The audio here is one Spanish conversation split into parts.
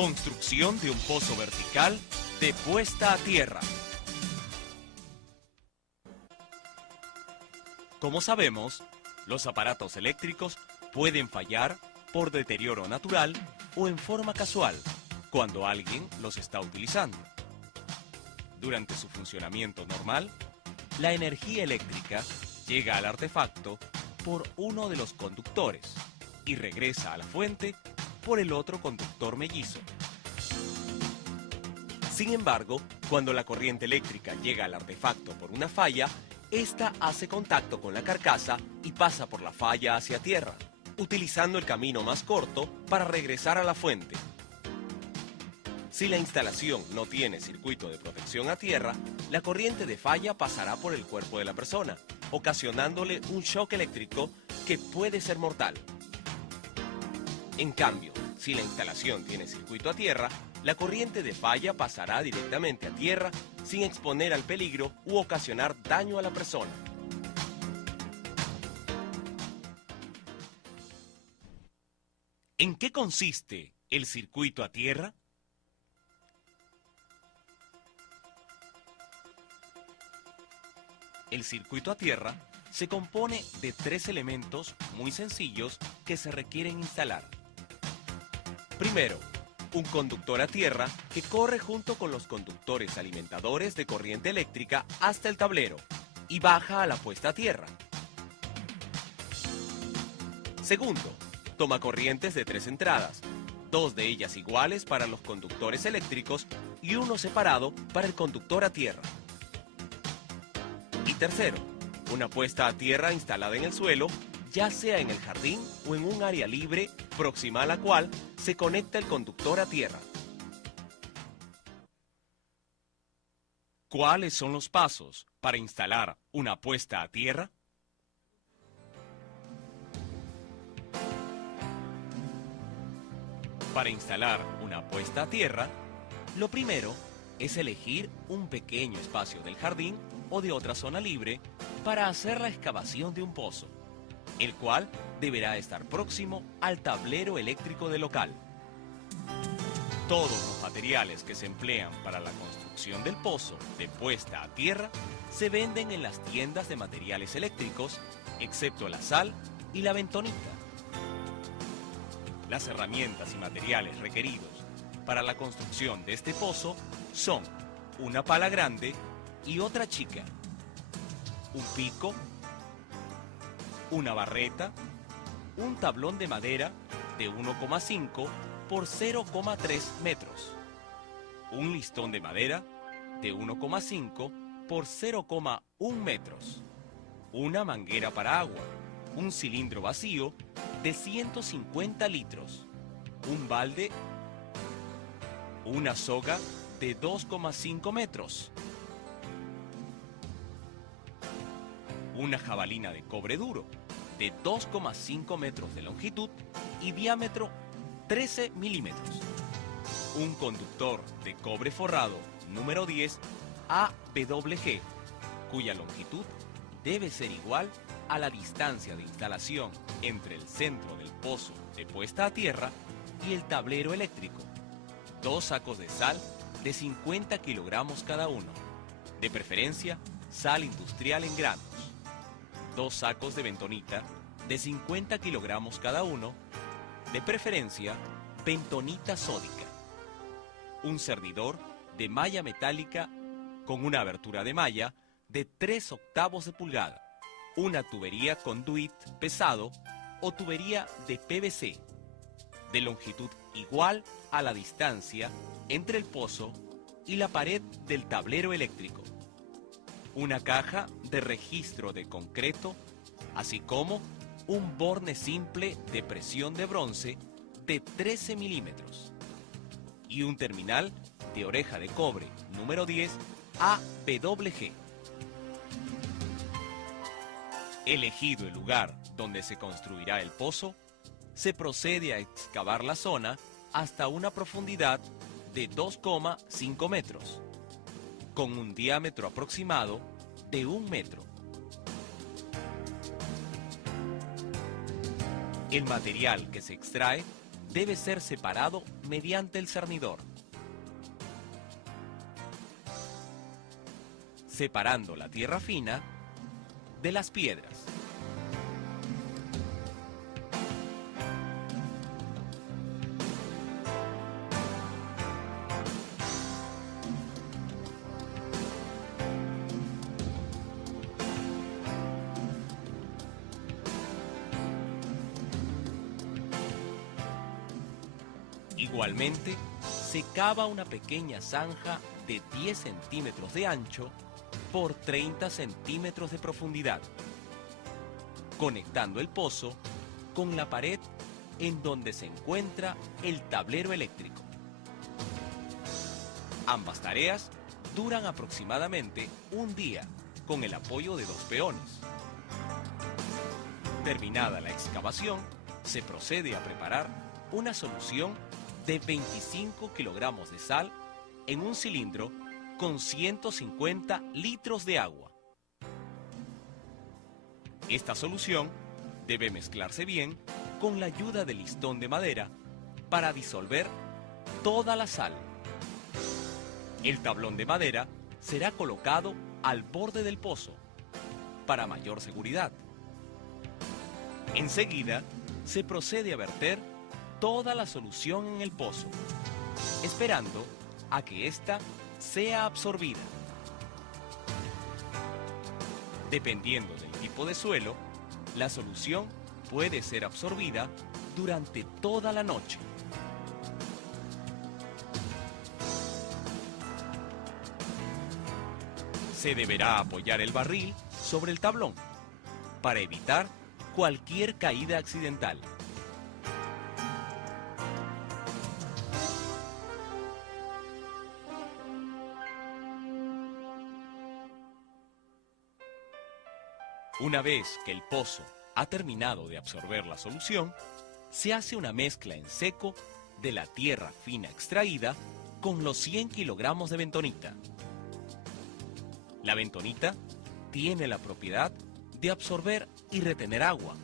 Construcción de un pozo vertical de puesta a tierra. Como sabemos, los aparatos eléctricos pueden fallar por deterioro natural o en forma casual cuando alguien los está utilizando. Durante su funcionamiento normal, la energía eléctrica llega al artefacto por uno de los conductores y regresa a la fuente por el otro conductor mellizo. Sin embargo, cuando la corriente eléctrica llega al artefacto por una falla, esta hace contacto con la carcasa y pasa por la falla hacia tierra, utilizando el camino más corto para regresar a la fuente. Si la instalación no tiene circuito de protección a tierra, la corriente de falla pasará por el cuerpo de la persona, ocasionándole un shock eléctrico que puede ser mortal. En cambio, si la instalación tiene circuito a tierra, la corriente de falla pasará directamente a tierra sin exponer al peligro u ocasionar daño a la persona. ¿En qué consiste el circuito a tierra? El circuito a tierra se compone de 3 elementos muy sencillos que se requieren instalar. Primero, un conductor a tierra que corre junto con los conductores alimentadores de corriente eléctrica hasta el tablero y baja a la puesta a tierra. Segundo, tomacorrientes de 3 entradas, 2 de ellas iguales para los conductores eléctricos y uno separado para el conductor a tierra. Y tercero, una puesta a tierra instalada en el suelo, ya sea en el jardín o en un área libre próxima a la cual se conecta el conductor a tierra. ¿Cuáles son los pasos para instalar una puesta a tierra? Para instalar una puesta a tierra, lo primero es elegir un pequeño espacio del jardín o de otra zona libre para hacer la excavación de un pozo, el cual deberá estar próximo al tablero eléctrico del local. Todos los materiales que se emplean para la construcción del pozo de puesta a tierra se venden en las tiendas de materiales eléctricos, excepto la sal y la bentonita. Las herramientas y materiales requeridos para la construcción de este pozo son una pala grande y otra chica, un pico, una barreta, un tablón de madera de 1,5 por 0,3 metros, un listón de madera de 1,5 por 0,1 metros, una manguera para agua, un cilindro vacío de 150 litros, un balde, una soga de 2,5 metros, una jabalina de cobre duro de 2,5 metros de longitud y diámetro 13 milímetros, un conductor de cobre forrado número 10 AWG, cuya longitud debe ser igual a la distancia de instalación entre el centro del pozo de puesta a tierra y el tablero eléctrico, 2 sacos de sal de 50 kilogramos cada uno, de preferencia sal industrial en granos, 2 sacos de bentonita de 50 kilogramos cada uno, de preferencia bentonita sódica, un cernidor de malla metálica con una abertura de malla de 3/8 de pulgada, una tubería conduit pesado o tubería de PVC, de longitud igual a la distancia entre el pozo y la pared del tablero eléctrico, una caja de registro de concreto, así como un borne simple de presión de bronce de 13 milímetros y un terminal de oreja de cobre número 10 AWG. Elegido el lugar donde se construirá el pozo, se procede a excavar la zona hasta una profundidad de 2,5 metros, con un diámetro aproximado de 1 metro. El material que se extrae debe ser separado mediante el cernidor, separando la tierra fina de las piedras. Igualmente, se cava una pequeña zanja de 10 centímetros de ancho por 30 centímetros de profundidad, conectando el pozo con la pared en donde se encuentra el tablero eléctrico. Ambas tareas duran aproximadamente un día con el apoyo de 2 peones. Terminada la excavación, se procede a preparar una solución de 25 kilogramos de sal en un cilindro con 150 litros de agua. Esta solución debe mezclarse bien con la ayuda del listón de madera para disolver toda la sal. El tablón de madera será colocado al borde del pozo para mayor seguridad. Enseguida, se procede a verter toda la solución en el pozo, esperando a que ésta sea absorbida. Dependiendo del tipo de suelo, la solución puede ser absorbida durante toda la noche. Se deberá apoyar el barril sobre el tablón para evitar cualquier caída accidental. Una vez que el pozo ha terminado de absorber la solución, se hace una mezcla en seco de la tierra fina extraída con los 100 kilogramos de bentonita. La bentonita tiene la propiedad de absorber y retener agua,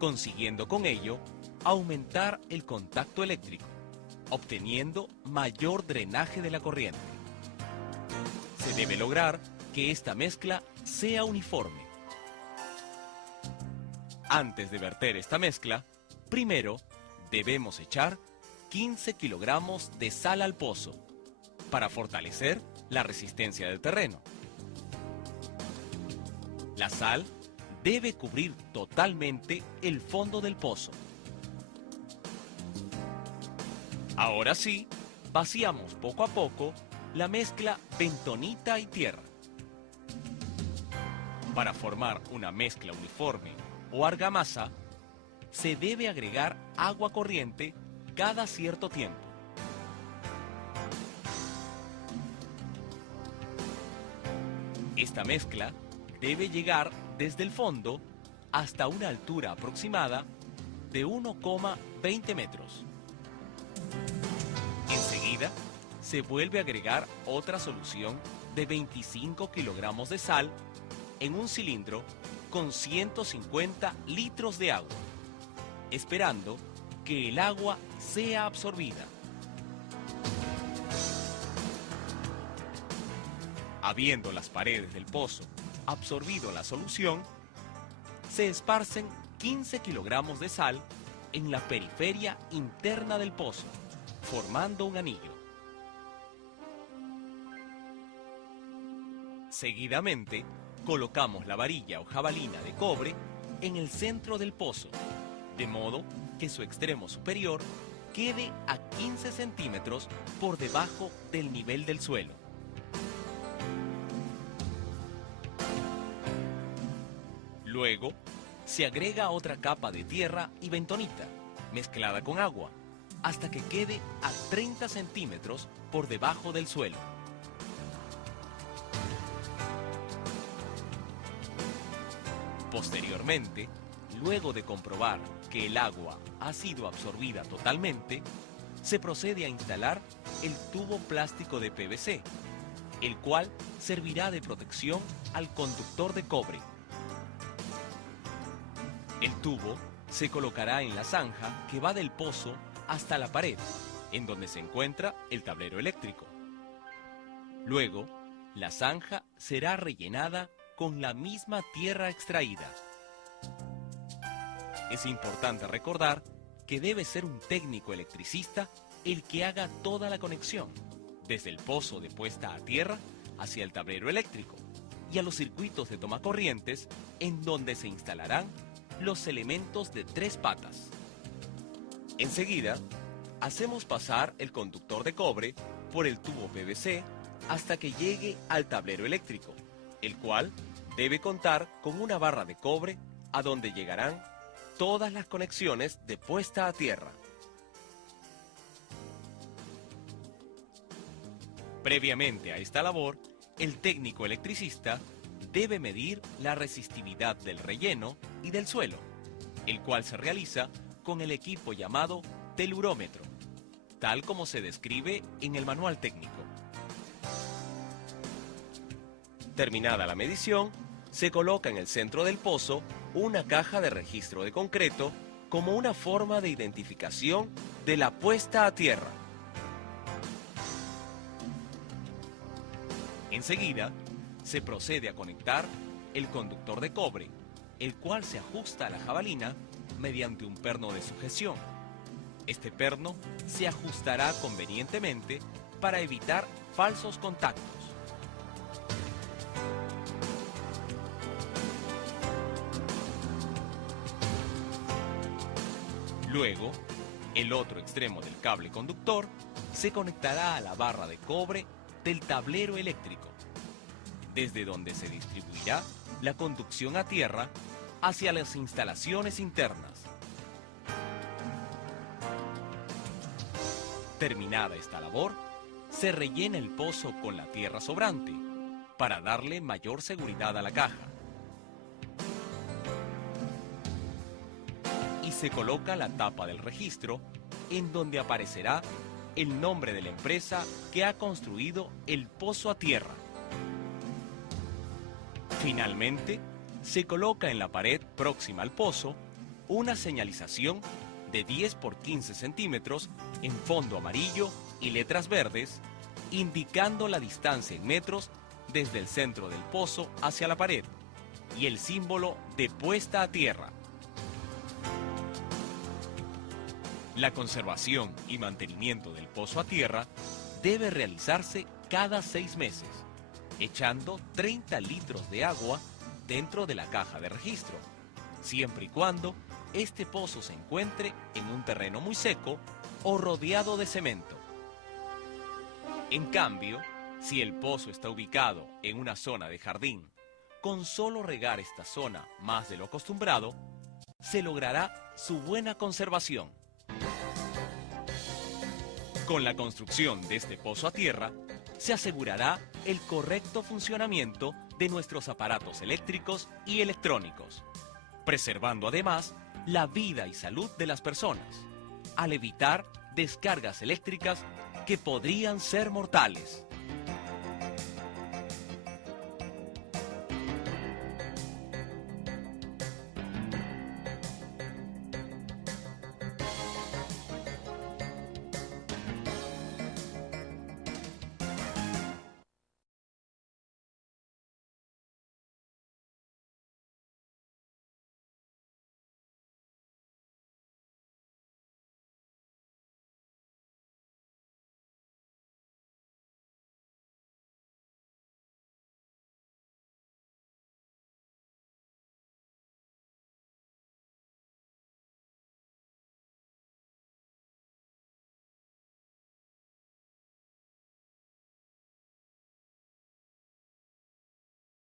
consiguiendo con ello aumentar el contacto eléctrico, obteniendo mayor drenaje de la corriente. Se debe lograr que esta mezcla sea uniforme. Antes de verter esta mezcla, primero debemos echar 15 kilogramos de sal al pozo para fortalecer la resistencia del terreno. La sal debe cubrir totalmente el fondo del pozo. Ahora sí, vaciamos poco a poco la mezcla bentonita y tierra. Para formar una mezcla uniforme o argamasa, se debe agregar agua corriente cada cierto tiempo. Esta mezcla debe llegar desde el fondo hasta una altura aproximada de 1,20 metros. Enseguida, se vuelve a agregar otra solución de 25 kilogramos de sal en un cilindro con 150 litros de agua, esperando que el agua sea absorbida. Habiendo las paredes del pozo absorbido la solución, se esparcen 15 kilogramos de sal en la periferia interna del pozo, formando un anillo. Seguidamente, colocamos la varilla o jabalina de cobre en el centro del pozo, de modo que su extremo superior quede a 15 centímetros por debajo del nivel del suelo. Luego, se agrega otra capa de tierra y bentonita, mezclada con agua, hasta que quede a 30 centímetros por debajo del suelo. Posteriormente, luego de comprobar que el agua ha sido absorbida totalmente, se procede a instalar el tubo plástico de PVC, el cual servirá de protección al conductor de cobre. El tubo se colocará en la zanja que va del pozo hasta la pared, en donde se encuentra el tablero eléctrico. Luego, la zanja será rellenada con la misma tierra extraída. Es importante recordar que debe ser un técnico electricista el que haga toda la conexión, desde el pozo de puesta a tierra hacia el tablero eléctrico y a los circuitos de tomacorrientes en donde se instalarán los elementos de 3 patas. Enseguida, hacemos pasar el conductor de cobre por el tubo PVC hasta que llegue al tablero eléctrico, el cual debe contar con una barra de cobre a donde llegarán todas las conexiones de puesta a tierra. Previamente a esta labor, el técnico electricista debe medir la resistividad del relleno y del suelo, el cual se realiza con el equipo llamado telurómetro, tal como se describe en el manual técnico. Terminada la medición, se coloca en el centro del pozo una caja de registro de concreto como una forma de identificación de la puesta a tierra. Enseguida, se procede a conectar el conductor de cobre, el cual se ajusta a la jabalina mediante un perno de sujeción. Este perno se ajustará convenientemente para evitar falsos contactos. Luego, el otro extremo del cable conductor se conectará a la barra de cobre del tablero eléctrico, desde donde se distribuirá la conducción a tierra hacia las instalaciones internas. Terminada esta labor, se rellena el pozo con la tierra sobrante para darle mayor seguridad a la caja. Y se coloca la tapa del registro en donde aparecerá el nombre de la empresa que ha construido el pozo a tierra. Finalmente, se coloca en la pared próxima al pozo una señalización de 10 por 15 centímetros en fondo amarillo y letras verdes, indicando la distancia en metros desde el centro del pozo hacia la pared y el símbolo de puesta a tierra. La conservación y mantenimiento del pozo a tierra debe realizarse cada 6 meses, echando 30 litros de agua dentro de la caja de registro, siempre y cuando este pozo se encuentre en un terreno muy seco o rodeado de cemento. En cambio, si el pozo está ubicado en una zona de jardín, con solo regar esta zona más de lo acostumbrado, se logrará su buena conservación. Con la construcción de este pozo a tierra, se asegurará el correcto funcionamiento de nuestros aparatos eléctricos y electrónicos, preservando además la vida y salud de las personas, al evitar descargas eléctricas que podrían ser mortales.